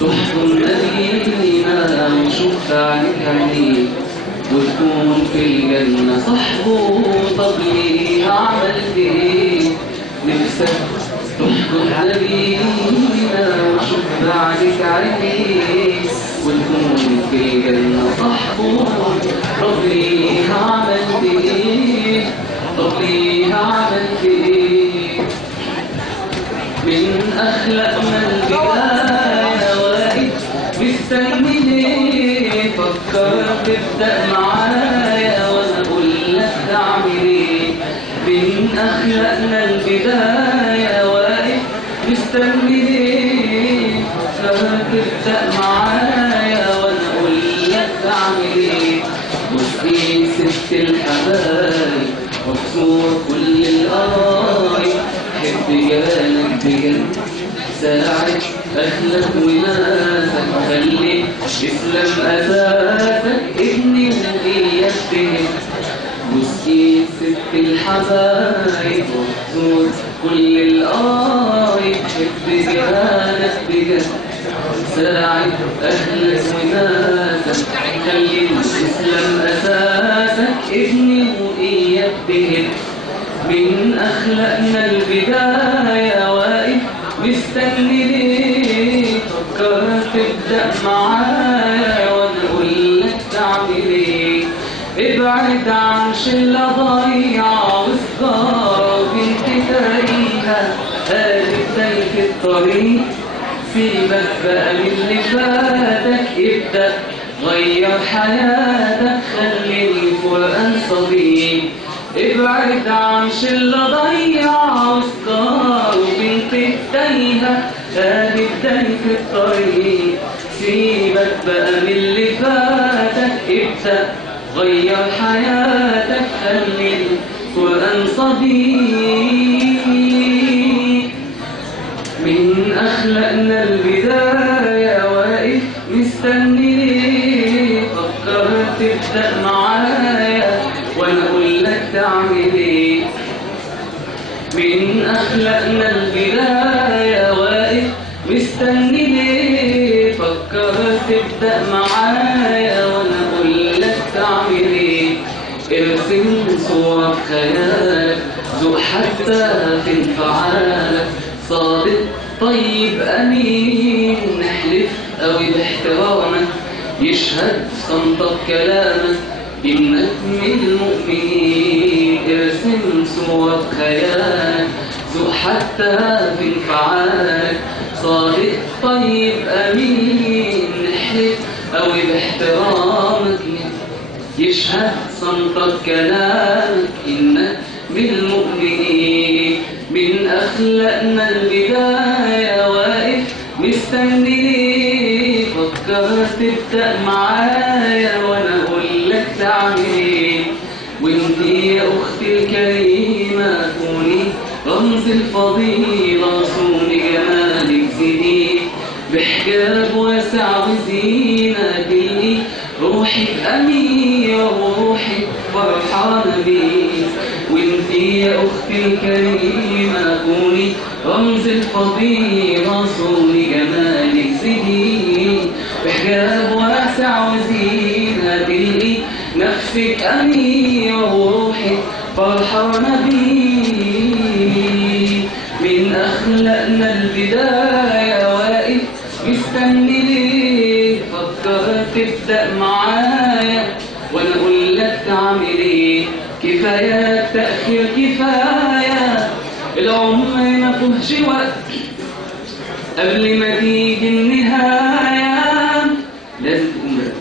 تحكم مدينة وشوف عنك عينيك وتكون في الجنة صحبه. طب ليه عملت ايه؟ نفسك تحكم مدينة وشوف بعدك عينيك وتكون في الجنة صحبه. طب ليه عملت ايه؟ طب ليه عملت ايه؟ من أخلاقنا البداية واقف مستني ليه؟ فكر تبدأ معايا وأنا أقول لك تعمل إيه؟ من أخلاقنا البداية واقف مستني ليه؟ فكر تبدأ معايا وأنا أقول لك تعمل إيه؟ بصي ست الحبايب مكسور كل القرايب حب جالك بجد ساعد أهلك وناسك خلي اسلام أساسك ابني وإياك تهد. بصي ست الحبايب مكسور كل القرايب حب جالك بجد ساعد أهلك وناسك خلي اسلام أساسك ابني وإياك تهد. من أخلاقنا البداية واقف مستني ليه؟ فكر تبدأ معايا وأنا أقول لك تعمل إيه؟ ابعد عن شلة ضيعة وسجارة وبنت تاريخها قالت بداية الطريق. سيبك بقى من اللي فاتك ابدأ غير حياتك خليني قرآن صديق. ابعد عن شلة ضيعة وسجارة وبنت تايهة ادي بداية الطريق. سيبك بقى من اللي فاتك ابدأ غير حياتك خلي القرآن صديق. من أخلاقنا البداية واقف مستني ليه؟ فكر تبدأ معايا وأنا أقول لك تعمل إيه؟ من أخلاقنا البداية واقف مستني ليه؟ فكر تبدأ معايا وأنا أقول لك تعمل إيه؟ ارسم صورة بخيالك ذوق حتى في انفعالك صادق طيب أمين نحلف قوي باحترامك يشهد صمتك كلامك إنك من المؤمنين. ارسم صورة خيالك ذوق حتى في انفعالك صادق طيب أمين نحلف قوي باحترامك يشهد صمتك كلامك إنك من المؤمنين. من أخلاقنا البداية واقف مستني ليه؟ فكر تبدأ معايا وأنا أقول لك تعمل إيه؟ وإنتي يا أختي الكريمة كوني رمز الفضيلة صوني جمالك زيني بحجاب واسع وزينة تلقي روحك أميرة وروحك فرحانة بيك. وإنتي يا أختي الكريمة كوني رمز الفضيلة صوني جمالك زيني بحجاب واسع وزينة تلقي نفسك أميرة وروحك فرحانة بيك. من أخلاقنا البداية واقف مستني ليه؟ فكر تبدأ معايا وأنا أقول لك تعمل إيه؟ كفاية تأخير كفاية العمر ما فيهش وقت قبل ما تيجي النهاية لازم تقوم بدري.